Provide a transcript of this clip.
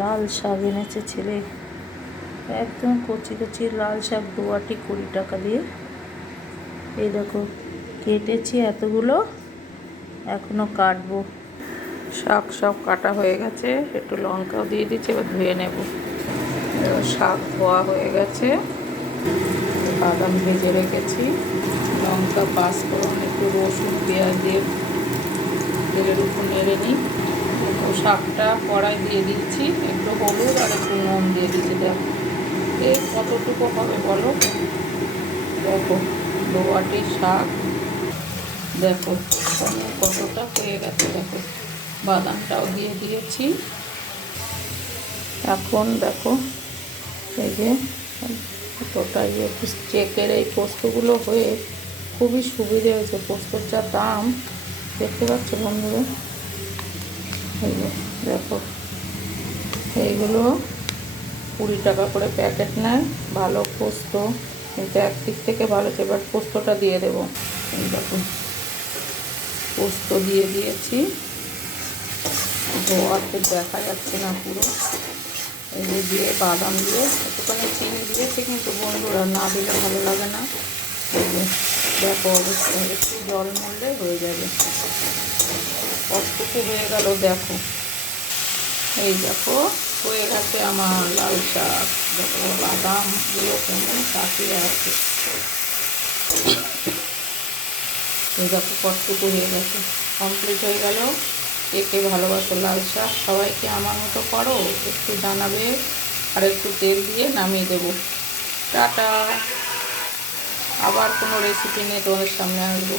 লাল শাক এনেছে ছেলে, একদম কচি কচি লাল শাক, 2 আঁটি 20 টাকা দিয়ে। এই দেখো কেটেছি এতগুলো, এখনো কাটবো। শাক সব কাটা হয়ে গেছে, একটু লঙ্কাও দিয়ে দিচ্ছি, এবার ধুয়ে নেব। শাক ধোয়া হয়ে গেছে, বাদাম ভেজে রেখেছি, লঙ্কা পাঁচফোড়ন, একটু রসুন পেঁয়াজ দিয়ে তেলের উপর নেড়ে নিই। তো শাকটা কড়াই দিয়ে দিচ্ছি, একটু হলুদ আর একটু নুন দিয়ে দিচ্ছি। দেখো এই কতটুকু হবে বলো, দেখো 2 আঁটি শাক, দেখো কতটা হয়ে গেছে। দেখো বাদামটাও দিয়ে দিয়েছি। এখন দেখো এই যে কতটা চেকের এই পোস্তগুলো হয়ে খুবই সুবিধে হয়েছে। পোস্তর যা দাম দেখতে পাচ্ছ বন্ধুরা, এই যে দেখো এইগুলো 20 টাকা করে প্যাকেট নেয়। ভালো পোস্ত, কিন্তু একদিক থেকে ভালো। এবার পোস্তটা দিয়ে দেবো। এই দেখো পোস্ত দিয়ে দিয়েছি, ধোয়াতে দেখা যাচ্ছে না পুরো। এই যে দিয়ে বাদাম দিয়ে একটুখানি চিনি দিয়েছি, কিন্তু বন্ধুরা না দিলে ভালো লাগে না। এই যে দেখো অবশ্যই একটু জল মরলে হয়ে যাবে। কতটুকু হয়ে গেল দেখো, এই দেখো হয়ে গেছে আমার লাল শাক। দেখো বাদামগুলো কেমন তাকিয়ে আছে, এই দেখো কতটুকু হয়ে গেছে। কমপ্লিট হয়ে গেল। কে কে ভালোবাসো লাল শাক, সবাইকে আমার মতো করো, একটু জানাবে। আর একটু তেল দিয়ে নামিয়ে দেবো। টাটা। আবার কোনো রেসিপি নিয়ে তোমাদের সামনে আসবো।